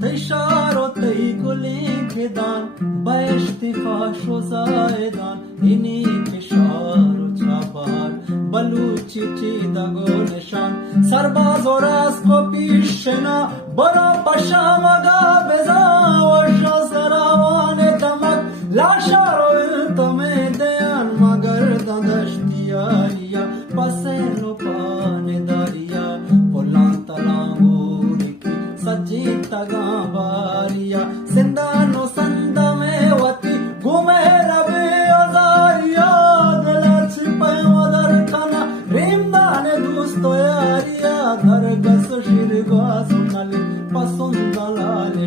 Tei sharo tei gule kedan Bayeshti fasho zaidan Ini ke sharo chabar Baluchi chi dago nishan Sarbaz oras ko pishena Bara pashamaga beza Vasha saravane damak La sharo iltame deyan Magar dandashtiya Paseno pane dariya Polan talango Sajita gambariya Sindano sandame wati Gume rabi azariya Delachi pay madar kana Rimdane dusto yariya Dargas shirgwa sunali Pasundalale